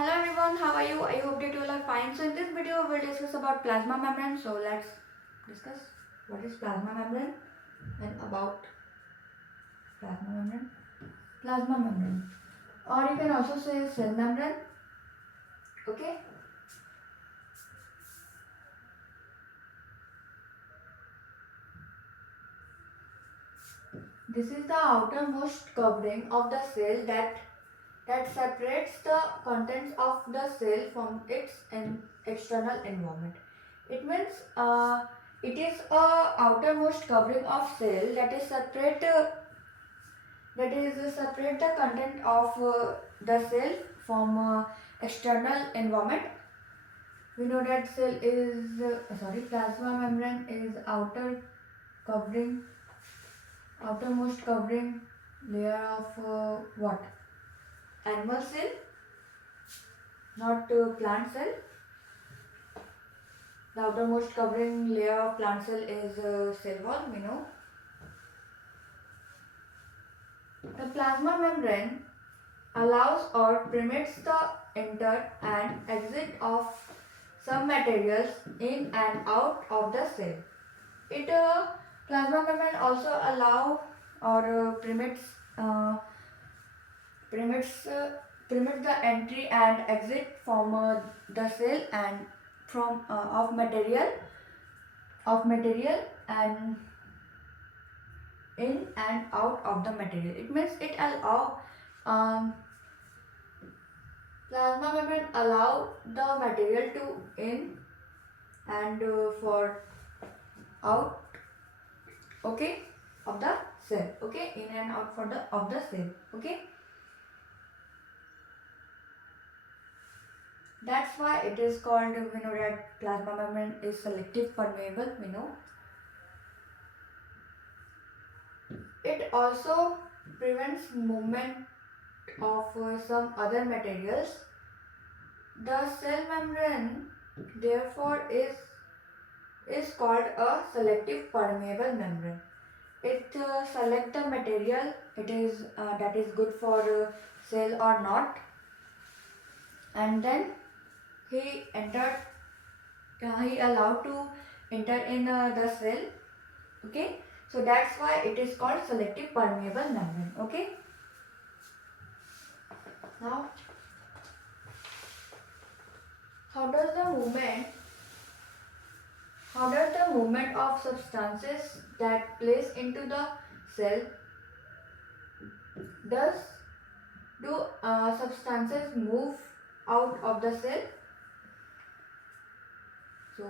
Hello everyone, how are you? I hope that you all are fine. So in this video we'll discuss about plasma membrane. So let's discuss what is plasma membrane and about plasma membrane. Plasma membrane, or you can also say cell membrane. Okay. This is the outermost covering of the cell that separates the contents of the cell from its external environment. It means it is a outermost covering of cell that is separate the content of the cell from external environment. We know that cell is plasma membrane is outermost covering layer of what? Animal cell, not plant cell. The outermost covering layer of plant cell is cell wall, we know. The plasma membrane allows or permits the enter and exit of some materials in and out of the cell. Plasma membrane also allow or permits the entry and exit from the cell and from of material and in and out of the material. It means it allow plasma membrane allow the material to in and for out, okay, of the cell, okay, in and out for the of the cell, okay. That's why it is called, we know that plasma membrane is selective permeable, we know. It also prevents movement of some other materials. The cell membrane therefore is called a selective permeable membrane. It selects the material that is good for cell or not, and then he allowed to enter in the cell, okay. So that's why it is called selective permeable membrane, okay. Now, how does the movement of substances that place into the cell, do substances move out of the cell? So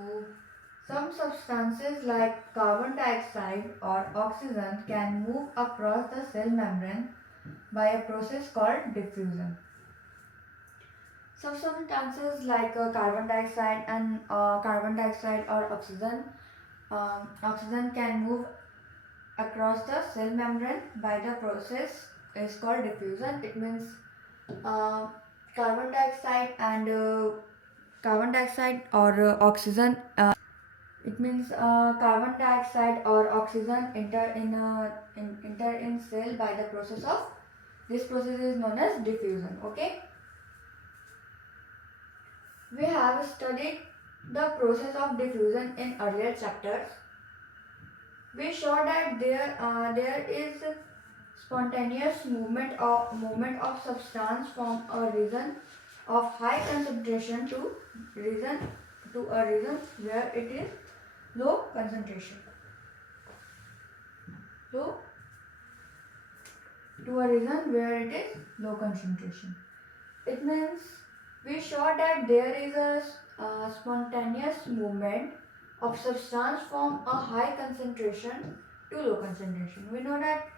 some substances like carbon dioxide or oxygen can move across the cell membrane by a process called diffusion. Some substances like carbon dioxide or oxygen can move across the cell membrane by the process is called diffusion. It means uh, carbon dioxide or oxygen. It means carbon dioxide or oxygen enter in cell by the process of, this process is known as diffusion, okay. We have studied the process of diffusion in earlier chapters. We saw that there is spontaneous movement of substance from a region of high concentration to a region where it is low concentration. So to a region where it is low concentration. It means we saw that there is a spontaneous movement of substance from a high concentration to low concentration. We know that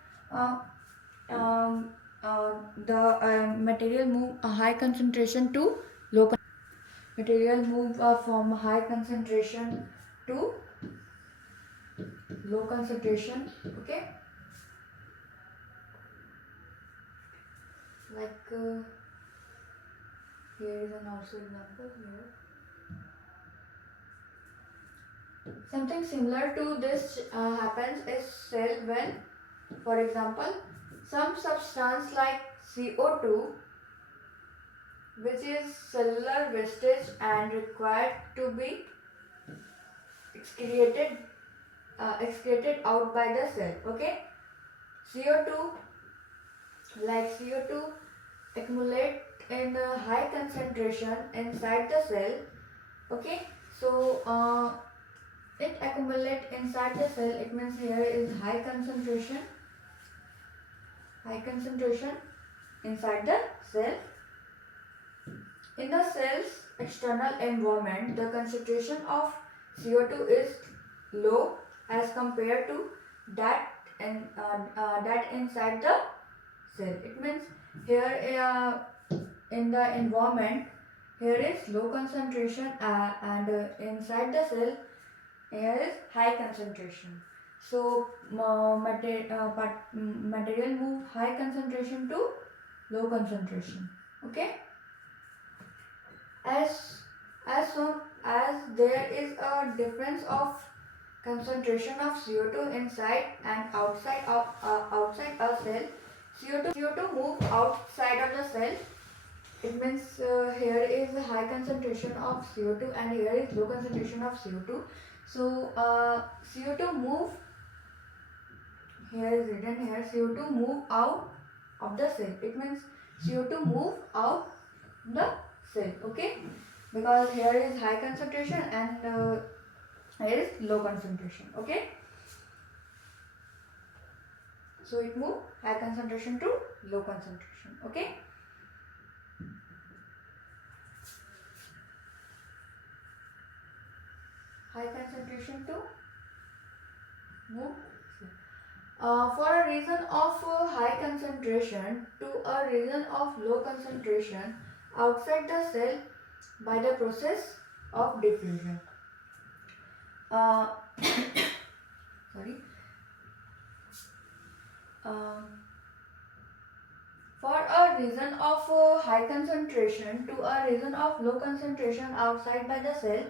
the material move a high concentration to low material move from high concentration to low concentration, okay. Like here is an also example here. Something similar to this happens is cell when, for example, some substance like CO2 which is cellular wastage and required to be excreted out by the cell. Okay, CO2, like CO2 accumulate in a high concentration inside the cell. Okay, so it accumulate inside the cell. It means here is high concentration inside the cell. In the cell's external environment, the concentration of CO2 is low as compared to that inside the cell. It means here in the environment, here is low concentration and inside the cell here is high concentration. So material move high concentration to low concentration. Okay. As soon as there is a difference of concentration of CO2 inside and outside a cell, CO2 move outside of the cell. It means here is a high concentration of CO2 and here is low concentration of CO2. So CO2 move, here is written here, CO2 move out of the cell. It means CO2 move out the cell. Okay, because here is high concentration and here is low concentration. Okay, so it move high concentration to low concentration. Okay, high concentration to move for a region of high concentration to a region of low concentration outside the cell by the process of diffusion. Sorry. For a region of high concentration to a region of low concentration outside by the cell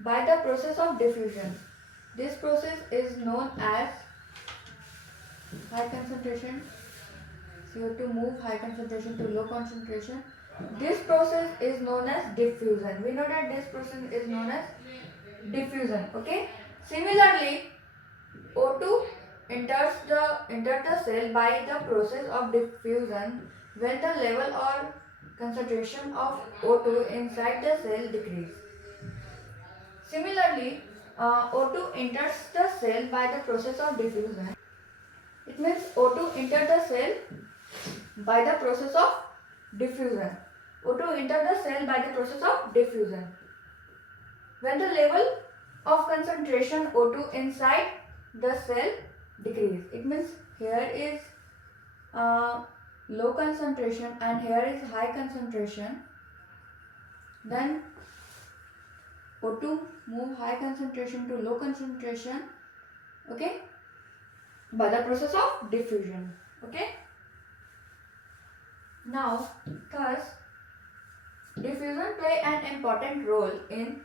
by the process of diffusion. This process is known as high concentration, CO2 move high concentration to low concentration. This process is known as diffusion. We know that this process is known as diffusion. Okay. Similarly, O2 enters the cell by the process of diffusion when the level or concentration of O2 inside the cell decrease. Similarly, O2 enters the cell by the process of diffusion. It means O2 enters the cell by the process of diffusion. O2 enters the cell by the process of diffusion. When the level of concentration O2 inside the cell decrease. It means here is low concentration and here is high concentration. Then O2 move high concentration to low concentration. Okay, by the process of diffusion. Okay. Now, thus, diffusion play an important role in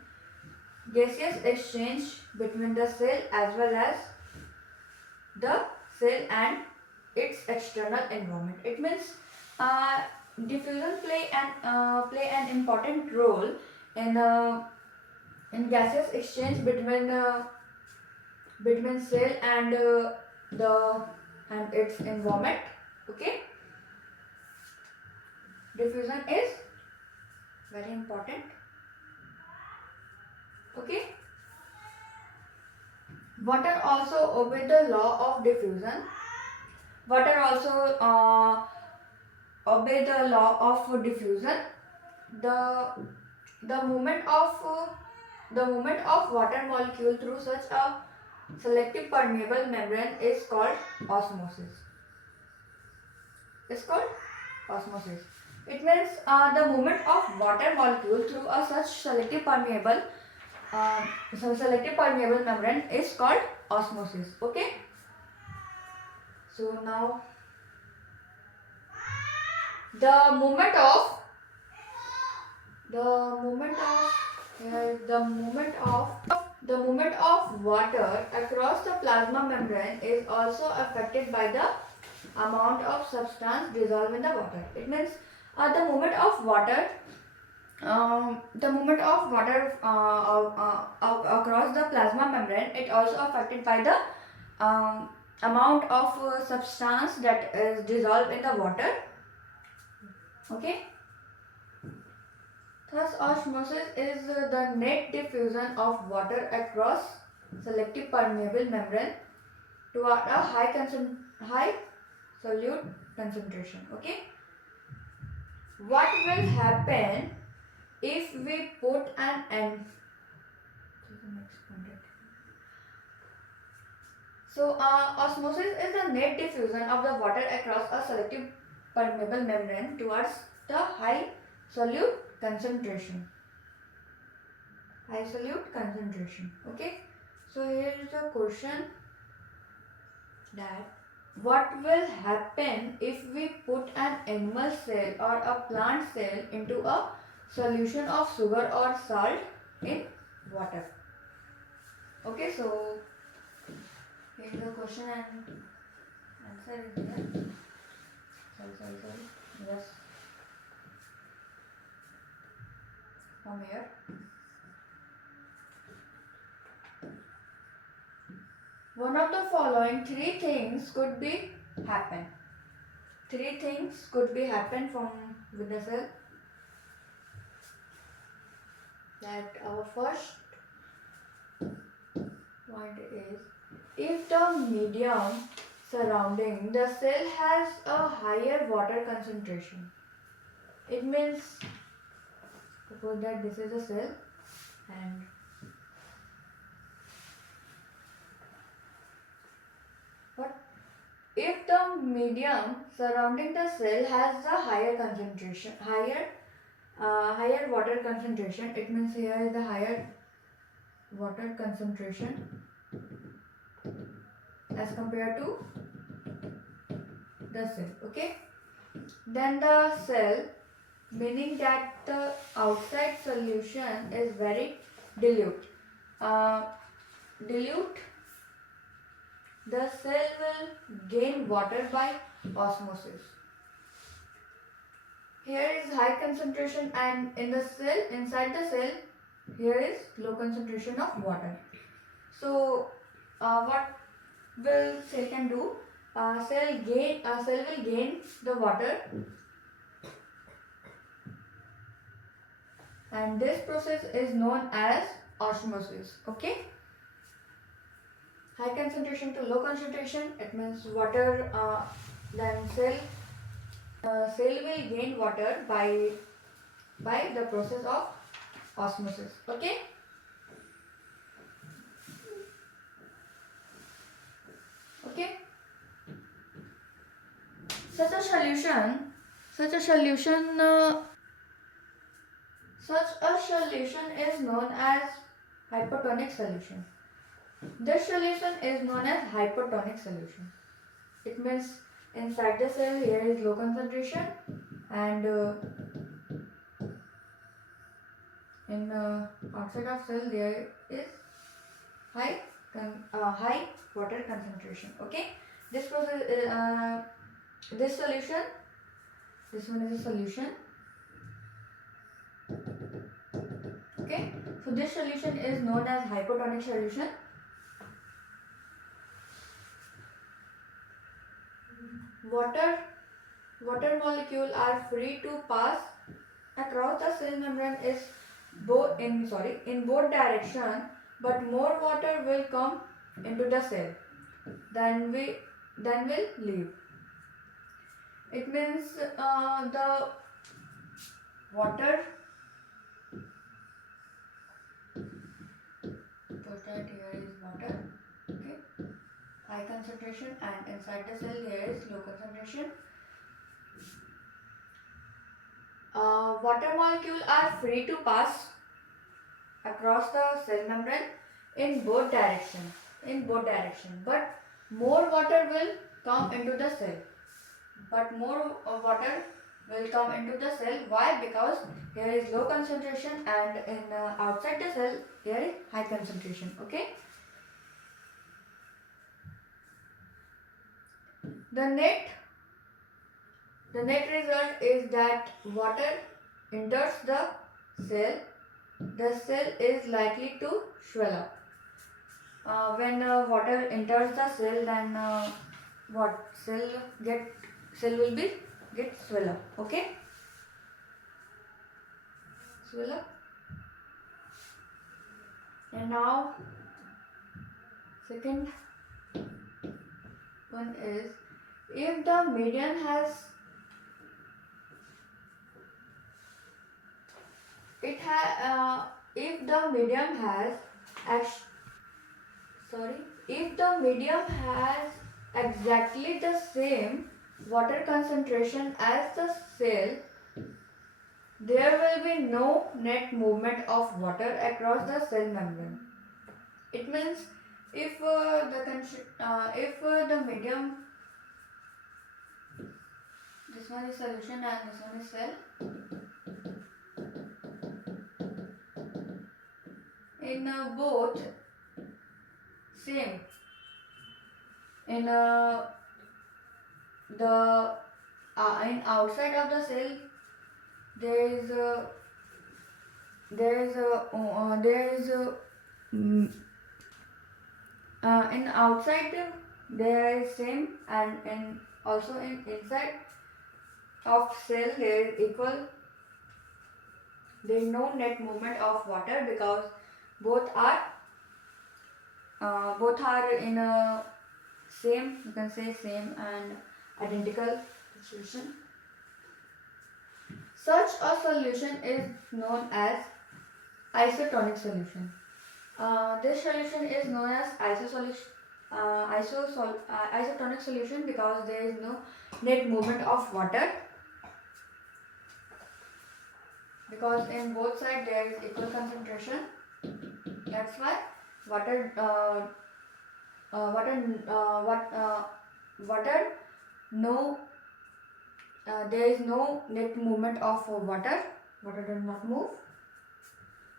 gaseous exchange between the cell as well as the cell and its external environment. It means diffusion play an important role in gaseous exchange between cell and its environment. Okay, diffusion is very important. Okay, water also obey the law of diffusion. Water also obey the law of diffusion. The movement of water molecule through such a selective permeable membrane is called osmosis. It means the movement of water molecule through a such selective permeable membrane is called osmosis. Okay. So now the movement of water across the plasma membrane is also affected by the amount of substance dissolved in the water. It means The movement of water across the plasma membrane, it also affected by the amount of substance that is dissolved in the water. Okay. Thus, osmosis is the net diffusion of water across selective permeable membrane toward a high solute concentration. Okay. What will happen if we put an end? So, osmosis is the net diffusion of the water across a selective permeable membrane towards the high solute concentration. High solute concentration. Okay. So, here is the question that what will happen if we put an animal cell or a plant cell into a solution of sugar or salt in water? Okay, so here is the question and answer is here. Sorry. Yes. From here. One of the following three things could be happen. Three things could be happen from with the cell. That our first point is, if the medium surrounding the cell has a higher water concentration, it means suppose that this is a cell and what if the medium surrounding the cell has a higher concentration, higher water concentration, it means here is the higher water concentration as compared to the cell. Okay, then the cell, meaning that the outside solution is very dilute. The cell will gain water by osmosis. Here is high concentration, and in the cell, inside the cell, here is low concentration of water. So, what will cell can do? Cell will gain the water, and this process is known as osmosis. Okay. High concentration to low concentration, it means water. Then cell will gain water by the process of osmosis. Okay. Okay. Such a solution is known as hypotonic solution. This solution is known as hypotonic solution. It means inside the cell here is low concentration, and in outside of cell there is high water concentration. Okay, this process this solution, this one is a solution. Okay, so this solution is known as hypotonic solution. Water molecules are free to pass across the cell membrane in both direction, but more water will come into the cell than will leave. It means the water, suppose that here is water, okay, high concentration, and inside the cell here is low concentration. Water molecules are free to pass across the cell membrane in both directions, but more water will come into the cell. Why? Because here is low concentration, and in outside the cell here is high concentration. Okay. The net The net result is that water enters the cell is likely to swell up. When water enters the cell, then what cell will be get swell up. Okay, swell up. And now second one is, if the medium has if the medium has act- if the medium has exactly the same water concentration as the cell, there will be no net movement of water across the cell membrane. It means if the medium, this one is solution and this one is cell, in both same, in the in outside of the cell there is a in outside there is same, and in also in inside of cell there is equal. There is no net movement of water because both are in a same, you can say same and identical situation. Such a solution is known as isotonic solution. This solution is known as isotonic solution because there is no net movement of water, because in both sides there is equal concentration. That's why water no there is no net movement of water. Water does not move.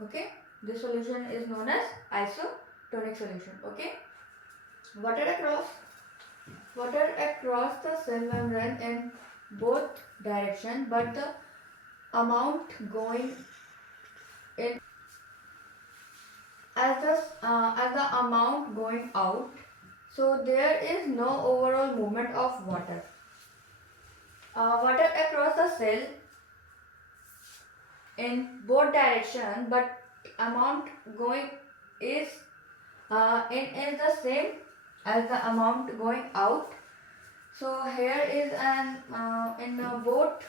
Okay, this solution is known as isotonic solution. Okay, water across the cell membrane in both direction, but the amount going in as the amount going out, so there is no overall movement of water. Water across the cell in both direction, but amount going is is the same as the amount going out. So here is an in both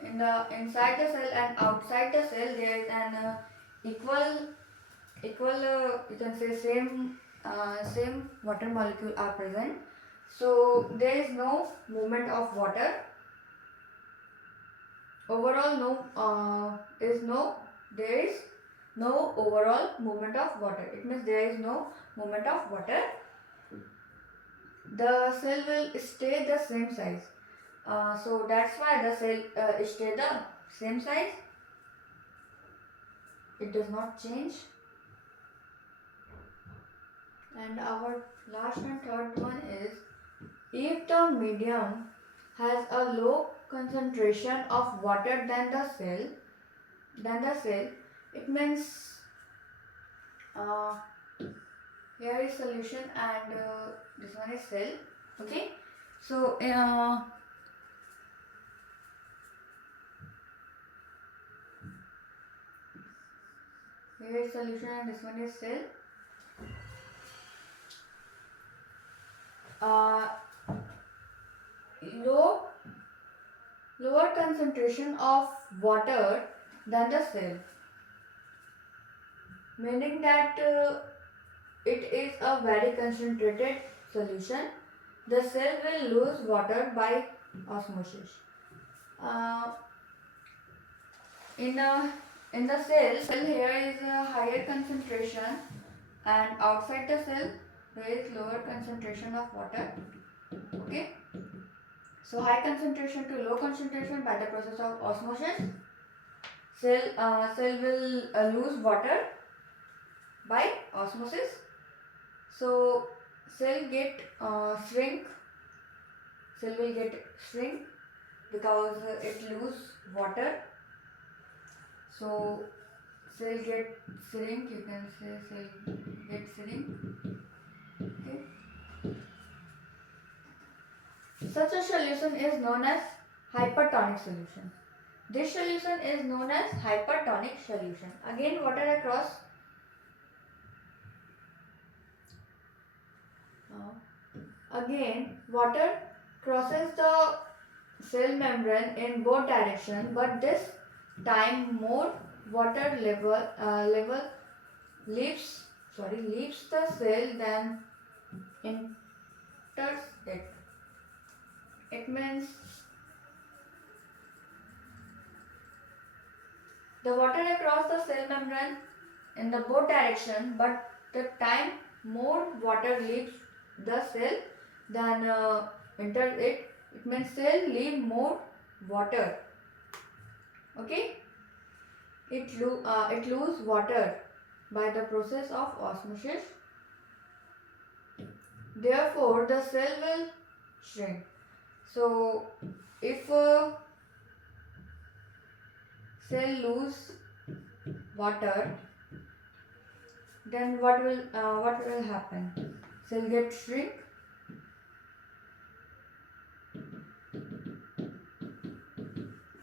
in the inside the cell and outside the cell there is an equal you can say same water molecule are present. So there is no movement of water. Overall there is no overall movement of water. It means there is no movement of water. The cell will stay the same size. So that's why the cell stay the same size. It does not change. And our last and third one is, if the medium has a low concentration of water than the cell, it means here is solution and this one is cell. Okay, so here is solution and this one is cell. Lower concentration of water than the cell, meaning that it is a very concentrated solution. The cell will lose water by osmosis. In the cell here is a higher concentration, and outside the cell there is lower concentration of water. Okay, so high concentration to low concentration by the process of osmosis, cell will lose water by osmosis. So cell cell will get shrink because it lose water. So cell get shrink, you can say cell get shrink. Okay. Such a solution is known as hypertonic solution. This solution is known as hypertonic solution. Again, water across water crosses the cell membrane in both directions, but this time more water level leaves the cell than enters it. It means the water across the cell membrane in the both direction, but the time more water leaves the cell than enters it. It means cell leave more water. Okay, it lose water by the process of osmosis. Therefore, the cell will shrink. So, if cell lose water, then what will happen? Cell get shrink.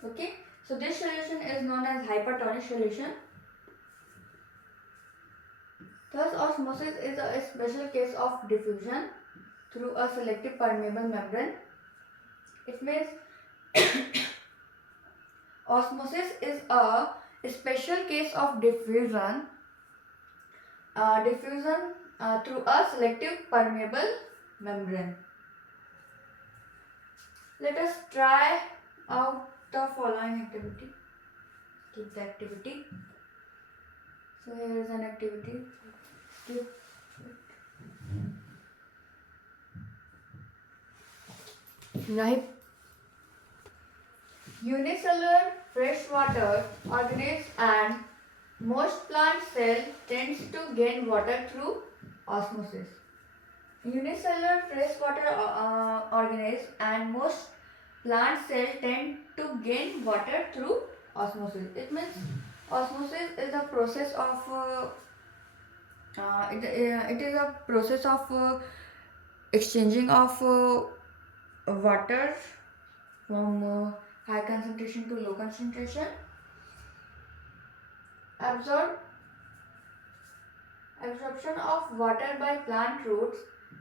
Okay, so this solution is known as hypertonic solution. Thus, osmosis is a special case of diffusion through a selective permeable membrane. It means osmosis is a special case of diffusion through a selective permeable membrane. Let us try out the following activity. Keep the activity. So here is an activity. Skip it. Right. Unicellular freshwater organisms and most plant cell tends to gain water through osmosis. Unicellular freshwater organisms and most plant cell tend to gain water through osmosis. It means osmosis is a process of it is a process of exchanging of water from high concentration to low concentration. Absorption of water by plant roots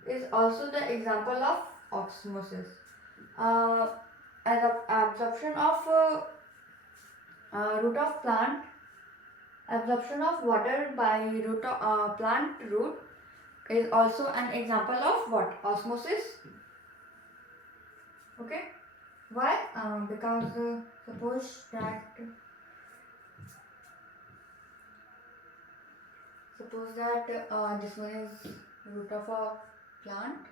is also the example of osmosis. As absorption of root of plant, absorption of water by plant root is also an example of what? Osmosis. Okay. Why? Because suppose that this one is root of a plant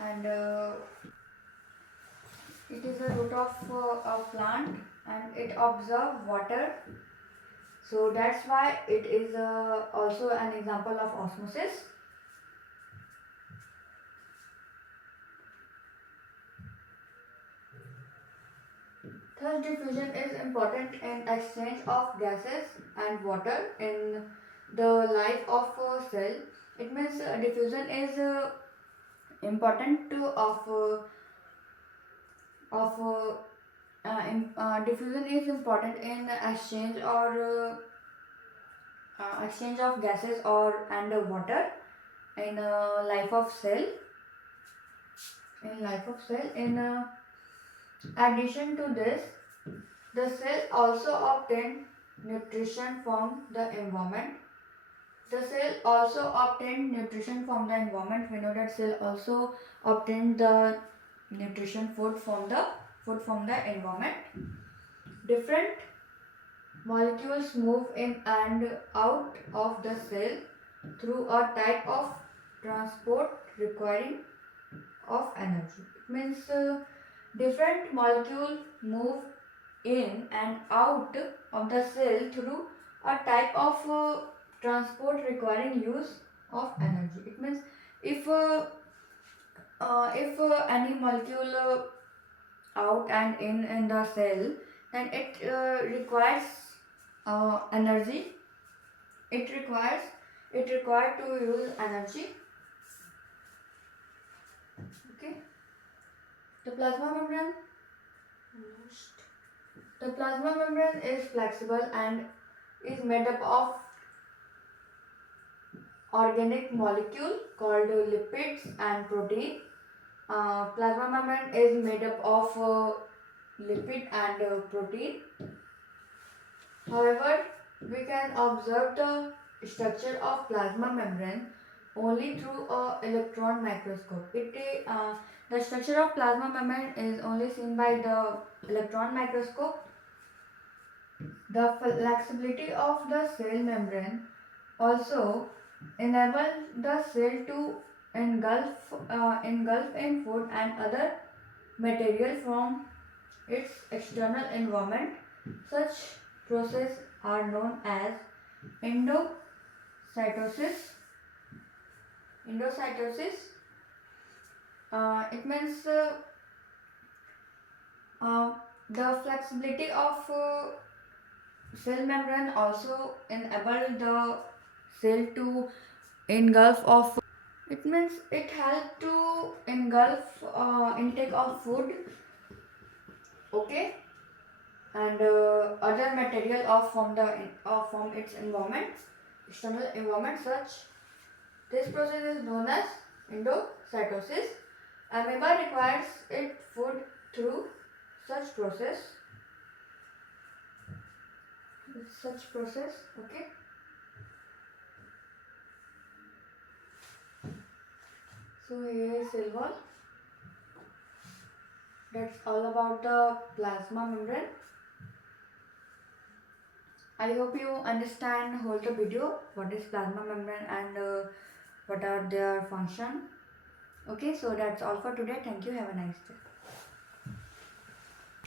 and it is a root of a plant and it absorbs water, so that's why it is also an example of osmosis. Thus, diffusion is important in exchange of gases and water in the life of a cell. It means diffusion is important diffusion is important in exchange of gases and water in life of cell. In addition to this, the cell also obtain nutrition from the environment. We know that cell also obtain the nutrition food from the environment. Different molecules move in and out of the cell through a type of transport requiring of energy. It means different molecules move in and out of the cell through a type of transport requiring use of energy. It means If any molecule out and in the cell, then it requires energy. It required to use energy. Okay. The plasma membrane. The plasma membrane is flexible and is made up of organic molecule called lipids and protein. Plasma membrane is made up of lipid and protein. However, we can observe the structure of plasma membrane only through a electron microscope. The structure of plasma membrane is only seen by the electron microscope. The flexibility of the cell membrane also enable the cell to engulf in food and other material from its external environment. Such processes are known as endocytosis. It means the flexibility of cell membrane also enable the cell to engulf of. It means it help to engulf intake of food. Okay. And other material from its environment, external environment. This process is known as endocytosis. Amoeba requires its food through such process. Okay. So here is cell wall. That's all about the plasma membrane. I hope you understand whole the video, what is plasma membrane and what are their function. Okay, so that's all for today. Thank you. Have a nice day.